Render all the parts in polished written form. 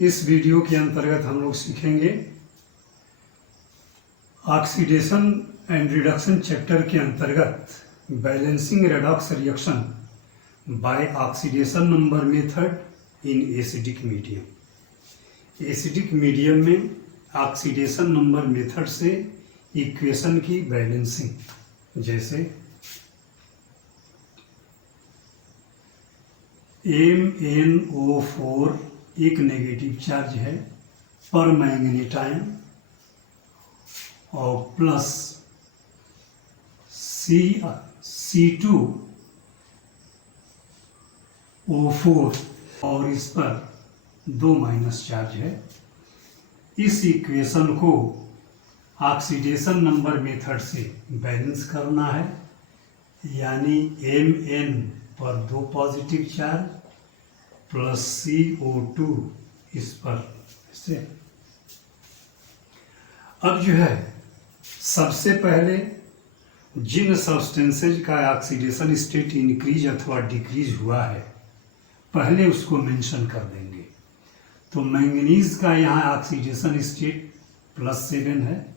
इस वीडियो के अंतर्गत हम लोग सीखेंगे ऑक्सीडेशन एंड रिडक्शन चैप्टर के अंतर्गत balancing redox reaction by oxidation number method in acidic medium. Acidic medium में ऑक्सीडेशन नंबर मेथड से इक्वेशन की बैलेंसिंग, जैसे MnO4 एक नेगेटिव चार्ज है पर मैंगनीट आयन और प्लस C2O4 और इस पर 2 माइनस चार्ज है। इस इक्वेशन को ऑक्सीडेशन नंबर मेथड से बैलेंस करना है, यानी Mn पर 2 पॉजिटिव चार्ज प्लस CO2 इस पर से। अब जो है सबसे पहले जिन सब्सटेंसेज का ऑक्सीडेशन स्टेट इंक्रीज अथवा डिक्रीज हुआ है पहले उसको मेंशन कर देंगे। तो मैंगनीज का यहाँ ऑक्सीडेशन स्टेट +7 है,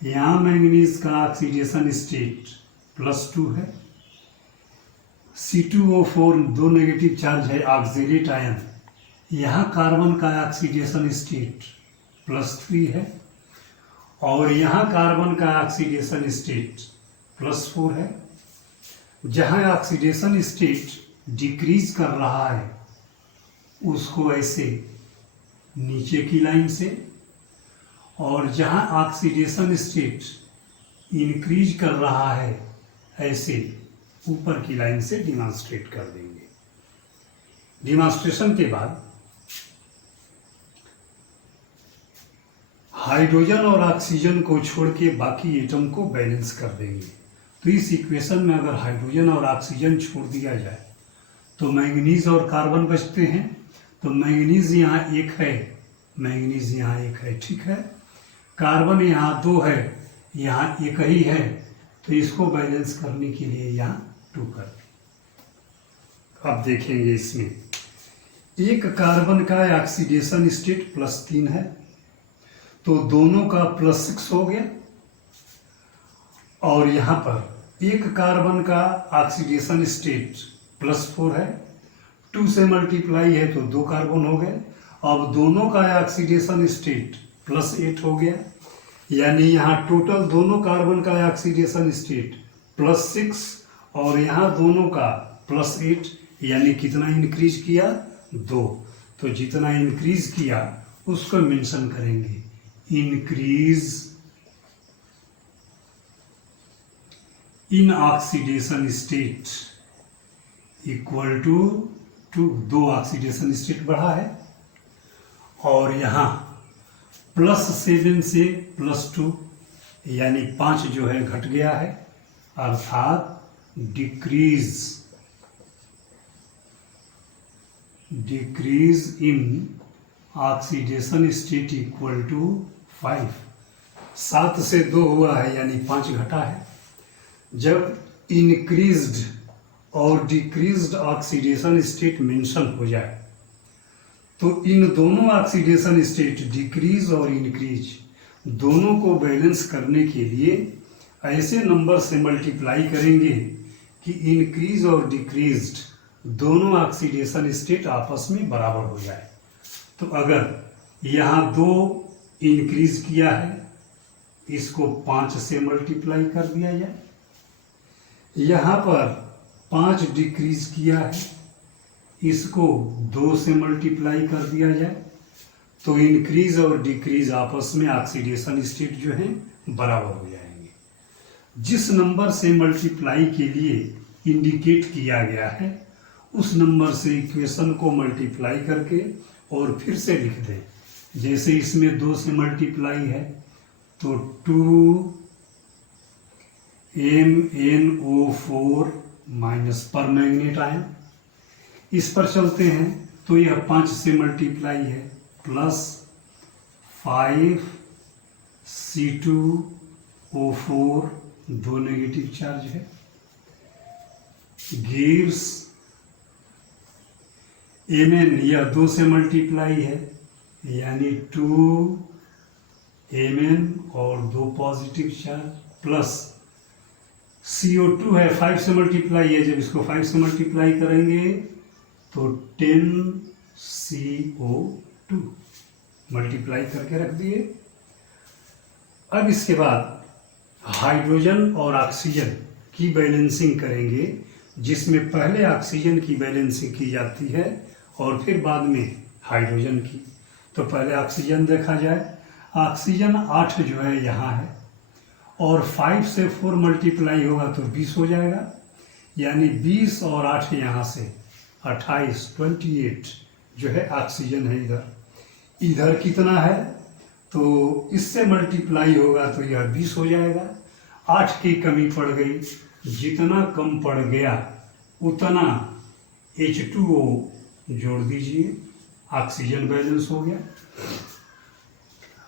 यहाँ मैंगनीज का ऑक्सीडेशन स्टेट +2 है। C2O4 2 नेगेटिव चार्ज है ऑक्जेलेट आयन, यहाँ कार्बन का ऑक्सीडेशन स्टेट +3 है और यहाँ कार्बन का ऑक्सीडेशन स्टेट +4 है। जहाँ ऑक्सीडेशन स्टेट डिक्रीज कर रहा है उसको ऐसे नीचे की लाइन से, और जहाँ ऑक्सीडेशन स्टेट इंक्रीज कर रहा है ऐसे ऊपर की लाइन से डिमॉन्स्ट्रेट कर देंगे। डिमॉन्स्ट्रेशन के बाद हाइड्रोजन और ऑक्सीजन को छोड़ के बाकी एटम को बैलेंस कर देंगे। तो इस इक्वेशन में अगर हाइड्रोजन और ऑक्सीजन छोड़ दिया जाए तो मैंगनीज और कार्बन बचते हैं। तो मैंगनीज यहाँ 1 है, मैंगनीज यहाँ 1 है, ठीक है। कार्बन यहाँ 2 है, यहाँ 1 ही है, तो इसको बैलेंस करने के लिए यहाँ 2 कर दें। अब देखेंगे इसमें एक कार्बन का ऑक्सीडेशन स्टेट +3 है, तो दोनों का +6 हो गया। और यहाँ पर एक कार्बन का ऑक्सीडेशन स्टेट +4 है, 2 से मल्टीप्लाई है तो 2 कार्बन हो गए। अब दोनों का ऑक्सीडेशन स्टेट +8 हो गया, यानी यहाँ टोटल दोनों कार्बन का ऑक्सीडेशन स्टेट +6 और यहाँ दोनों का +8, यानी कितना इंक्रीज किया? 2। तो जितना इंक्रीज किया उसको मेंशन करेंगे, increase in oxidation state equal to 2 oxidation state बढ़ा है और यहाँ +7 से +2 यानी 5 जो है घट गया है, अर्थात decrease in oxidation state equal to 5। 7 से 2 हुआ है यानी 5 घटा है। जब इंक्रीज्ड और डिक्रीज्ड ऑक्सीडेशन स्टेट मेंशन हो जाए तो इन दोनों ऑक्सीडेशन स्टेट डिक्रीज और इंक्रीज दोनों को बैलेंस करने के लिए ऐसे नंबर से मल्टीप्लाई करेंगे कि इंक्रीज और डिक्रीज्ड दोनों ऑक्सीडेशन स्टेट आपस में बराबर हो जाए। तो अगर यहाँ 2 इंक्रीज किया है, इसको 5 से मल्टीप्लाई कर दिया जाए। यहाँ पर 5 डिक्रीज किया है, इसको 2 से मल्टीप्लाई कर दिया जाए, तो इंक्रीज और डिक्रीज आपस में ऑक्सीडेशन स्टेट जो है बराबर हो जाएंगे। जिस नंबर से मल्टीप्लाई के लिए इंडिकेट किया गया है उस नंबर से इक्वेशन को मल्टीप्लाई करके और फिर से लिख दें। जैसे इसमें 2 से मल्टीप्लाई है तो 2MnO4 माइनस पर मैंगनीट आयन, इस पर चलते हैं तो यह 5 से मल्टीप्लाई है प्लस 5 C2O4 2 नेगेटिव चार्ज है, गिव्स Mn, यह 2 से मल्टीप्लाई है यानी 2Mn और 2 पॉजिटिव चार्ज प्लस CO2 है, 5 से मल्टीप्लाई है, जब इसको 5 से मल्टीप्लाई करेंगे तो 10CO2 मल्टीप्लाई करके रख दिए। अब इसके बाद हाइड्रोजन और ऑक्सीजन की बैलेंसिंग करेंगे, जिसमें पहले ऑक्सीजन की बैलेंसिंग की जाती है और फिर बाद में हाइड्रोजन की। तो पहले ऑक्सीजन देखा जाए। ऑक्सीजन 8 जो है यहाँ है और 5 से 4 मल्टीप्लाई होगा तो 20 हो जाएगा, यानी 20 और 8 यहाँ से 28, 28 जो है ऑक्सीजन है। इधर कितना है तो इससे मल्टीप्लाई होगा तो यह 20 हो जाएगा। 8 की कमी पड़ गई, जितना कम पड़ गया उतना H2O जोड़ दीजिए, ऑक्सीजन बैलेंस हो गया।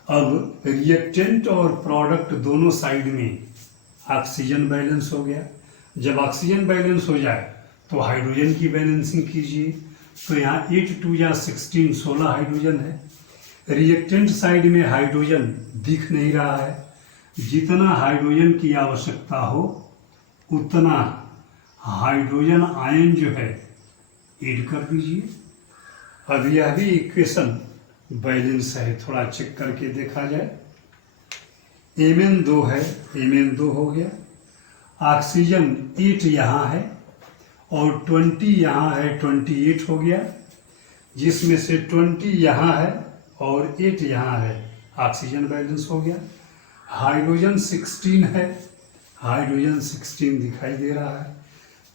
अब रिएक्टेंट और प्रोडक्ट दोनों साइड में ऑक्सीजन बैलेंस हो गया। जब ऑक्सीजन बैलेंस हो जाए तो हाइड्रोजन की बैलेंसिंग कीजिए। तो यहाँ 8 2 या 16, 16 हाइड्रोजन है। रिएक्टेंट साइड में हाइड्रोजन दिख नहीं रहा है, जितना हाइड्रोजन की आवश्यकता हो उतना हाइड्रोजन आयन जो है ऐड कर दीजिए। अब यह भी इक्वेशन बैलेंस है, थोड़ा चेक करके देखा जाए। Mn 2 है, Mn 2 हो गया। ऑक्सीजन 8 यहाँ है और 20 यहाँ है, 28 हो गया, जिसमें से 20 यहाँ है और 8 यहाँ है, ऑक्सीजन बैलेंस हो गया। हाइड्रोजन 16 है, हाइड्रोजन 16 दिखाई दे रहा है।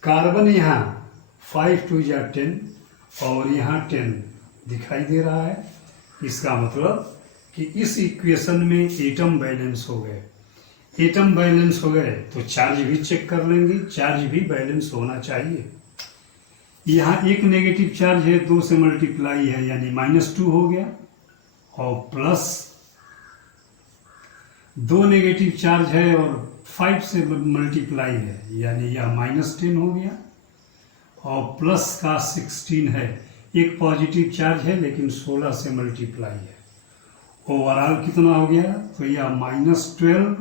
कार्बन यहाँ 5 2 या 10 और यहाँ 10 दिखाई दे रहा है। इसका मतलब कि इस इक्वेशन में एटम बैलेंस हो गए। एटम बैलेंस हो गए तो चार्ज भी चेक कर लेंगे, चार्ज भी बैलेंस होना चाहिए। यहाँ एक नेगेटिव चार्ज है, 2 से मल्टीप्लाई है यानी -2 हो गया, और प्लस 2 नेगेटिव चार्ज है और 5 से मल्टीप्लाई है यानी यह -10 हो गया, और प्लस का 16 है, एक पॉजिटिव चार्ज है लेकिन 16 से मल्टीप्लाई है। ओवरऑल कितना हो गया तो यह -12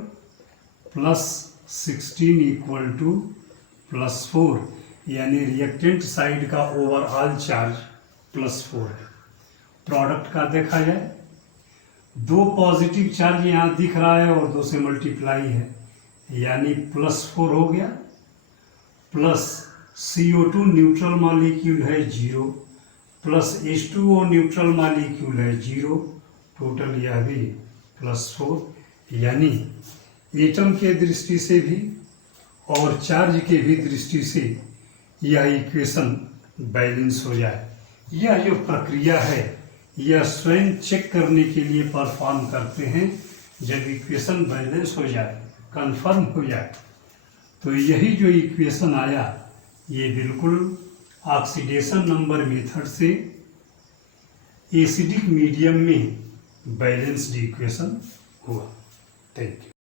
प्लस 16 इक्वल टू +4, यानी रिएक्टेंट साइड का ओवरऑल चार्ज +4 है। प्रोडक्ट का देखा जाए, 2 पॉजिटिव चार्ज यहाँ दिख रहा है और 2 से मल्टीप्लाई है यानी +4 हो गया, प्लस CO2 न्यूट्रल मॉलिक्यूल है 0, प्लस H2O न्यूट्रल मॉलिक्यूल है 0, टोटल यह भी +4, यानी एटम के दृष्टि से भी और चार्ज के भी दृष्टि से यह इक्वेशन बैलेंस हो जाए। यह जो प्रक्रिया है यह स्वयं चेक करने के लिए परफॉर्म करते हैं। जब इक्वेशन बैलेंस हो जाए, कंफर्म हो जाए, तो यही जो इक्वेशन आया ये बिल्कुल ऑक्सीडेशन नंबर मेथड से एसिडिक मीडियम में बैलेंस्ड इक्वेशन हुआ। Thank you.